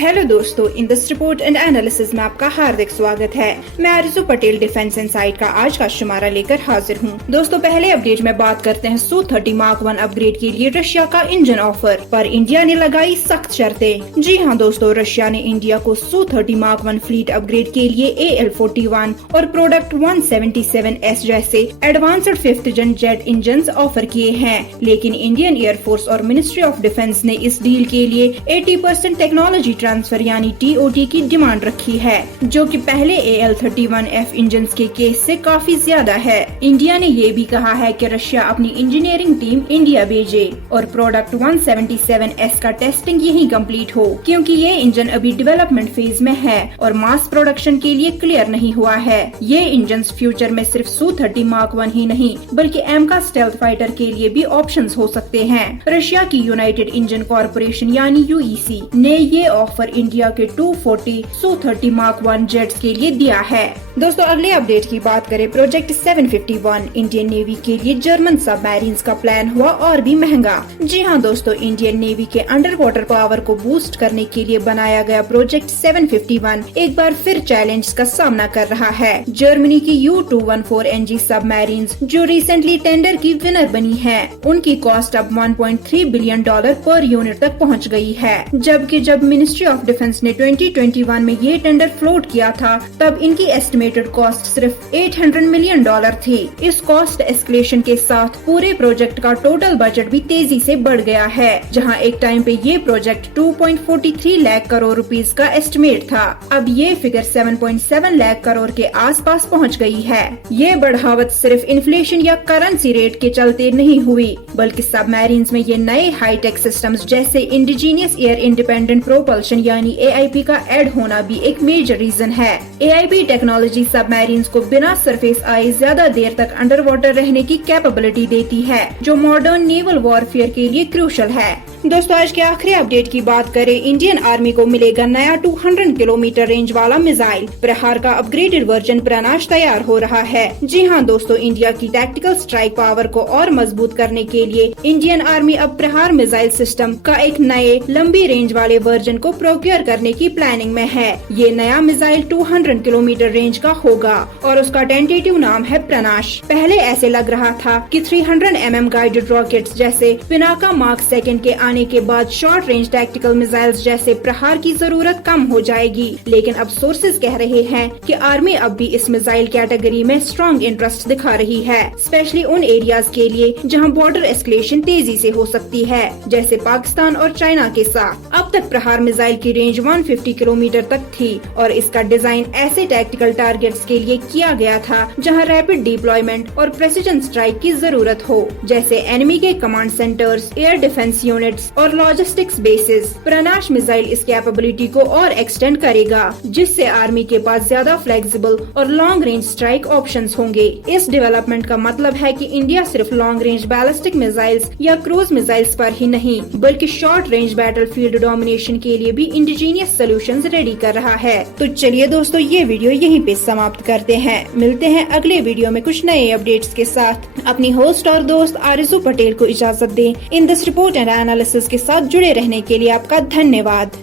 Hello दोस्तों, in this report and analysis में आपका हार्दिक स्वागत है। मैं आरिज़ू पटेल डिफेंस इनसाइड का आज का शुमारा लेकर हाजिर हूं। दोस्तों, पहले अपडेट में बात करते हैं Su-30 Mark 1 अपग्रेड के लिए रशिया का इंजन ऑफर पर इंडिया ने लगाई सख्त शर्तें। जी हां दोस्तों, रशिया ने इंडिया को Su-30 Mark 1 फ्लीट अपग्रेड के लिए AL-41 और प्रोडक्ट 177S जैसे एडवांस्ड 5th जन जेट इंजन ऑफर किए हैं, लेकिन इंडियन एयरफोर्स और मिनिस्ट्री ऑफ डिफेंस ने इस डील के लिए 80% टेक्नोलॉजी ट्रांसफर यानी TOT की डिमांड रखी है, जो कि पहले AL-31F इंजन के केस से काफी ज्यादा है। इंडिया ने ये भी कहा है कि रशिया अपनी इंजीनियरिंग टीम इंडिया भेजे और प्रोडक्ट 177S का टेस्टिंग यही कंप्लीट हो, क्योंकि ये इंजन अभी डेवलपमेंट फेज में है और मास प्रोडक्शन के लिए क्लियर नहीं हुआ है। ये इंजन फ्यूचर में सिर्फ Su-30 Mark 1 ही नहीं बल्कि AMCA स्टेल्थ फाइटर के लिए भी ऑप्शंस हो सकते हैं। रशिया की यूनाइटेड इंजन कॉर्पोरेशन यानी UEC ने ये ऑफर इंडिया के 240 Su-30 Mark 1 जेट्स के लिए दिया है। दोस्तों, अगले अपडेट की बात करें, प्रोजेक्ट 751 इंडियन नेवी के लिए जर्मन सबमरीन्स का प्लान हुआ और भी महंगा। जी हां दोस्तों, इंडियन नेवी के अंडर वाटर पावर को बूस्ट करने के लिए बनाया गया प्रोजेक्ट 751 एक बार फिर चैलेंज का सामना कर रहा है। जर्मनी की U-214NG सबमरीन्स जो रिसेंटली टेंडर की विनर बनी है, उनकी कॉस्ट अब $1.3 बिलियन पर यूनिट तक पहुंच गई है, जबकि जब मिनिस्ट्री ऑफ डिफेंस ने 2021 में ये टेंडर फ्लोट किया था, तब इनकी एस्टिमेटेड कॉस्ट सिर्फ $800 मिलियन थी। इस कॉस्ट एस्केलेशन के साथ पूरे प्रोजेक्ट का टोटल बजट भी तेजी से बढ़ गया है, जहां एक टाइम पे ये प्रोजेक्ट 2.43 लाख करोड़ रुपीस का एस्टिमेट था। अब ये फिगर 7.7 लाख करोड़ के आसपास पहुंच गई है। ये बढ़ावत सिर्फ इन्फ्लेशन या करेंसी रेट के चलते नहीं हुई, बल्कि सबमरीन्स में ये नए हाईटेक सिस्टम्स जैसे इंडिजीनियस एयर इंडिपेंडेंट प्रोपल्शन यानी AIP का ऐड होना भी एक मेजर रीजन है। AIP टेक्नोलॉजी सबमरीन्स को बिना सरफेस आए ज्यादा देर तक अंडर वाटर रहने की कैपेबिलिटी देती है, जो मॉडर्न नेवल वॉरफेयर के लिए क्रूशल है। दोस्तों, आज के आखिरी अपडेट की बात करें, इंडियन आर्मी को मिलेगा नया 200 किलोमीटर रेंज वाला मिसाइल। प्रहार का अपग्रेडेड वर्जन प्रनाश तैयार हो रहा है। जी हां दोस्तों, इंडिया की टैक्टिकल स्ट्राइक पावर को और मजबूत करने के लिए इंडियन आर्मी अब प्रहार मिसाइल सिस्टम का एक नए लंबी रेंज वाले वर्जन को प्रोक्योर करने की प्लानिंग में है। ये नया मिसाइल 200 किलोमीटर रेंज का होगा और उसका टेंटेटिव नाम है प्रनाश। पहले ऐसे लग रहा था कि 300 mm गाइडेड रॉकेट्स जैसे पिनाका मार्क 2 के आने के बाद शॉर्ट रेंज टैक्टिकल मिसाइल्स जैसे प्रहार की जरूरत कम हो जाएगी, लेकिन अब सोर्सेज कह रहे हैं कि आर्मी अब भी इस मिसाइल कैटेगरी में स्ट्रॉन्ग इंटरेस्ट दिखा रही है, स्पेशली उन एरियाज के लिए जहां बॉर्डर एस्केलेशन तेजी से हो सकती है, जैसे पाकिस्तान और चाइना के साथ। अब तक प्रहार मिसाइल की रेंज 150 किलोमीटर तक थी और इसका डिजाइन ऐसे टैक्टिकल टारगेट्स के लिए किया गया था जहां रैपिड डिप्लॉयमेंट और प्रेसिजन स्ट्राइक की जरूरत हो, जैसे एनिमी के command centres, air defence units और लॉजिस्टिक्स बेसिस। प्रनाश मिसाइल इस कैपेबिलिटी को और एक्सटेंड करेगा, जिससे आर्मी के पास ज्यादा फ्लेक्सिबल और लॉन्ग रेंज स्ट्राइक ऑप्शंस होंगे। इस डेवलपमेंट का मतलब है कि इंडिया सिर्फ लॉन्ग रेंज बैलिस्टिक मिसाइल्स या क्रूज मिसाइल्स पर ही नहीं बल्कि शॉर्ट रेंज बैटलफील्ड डोमिनेशन के लिए भी इंडिजीनियस सॉल्यूशंस रेडी कर रहा है। तो चलिए दोस्तों, ये वीडियो यहीं पे समाप्त करते हैं। मिलते हैं अगले वीडियो में कुछ नए अपडेट्स के साथ। अपनी होस्ट और दोस्त आरिज़ू पटेल को इजाजत दें। In this report and analysis के साथ जुड़े रहने के लिए आपका धन्यवाद।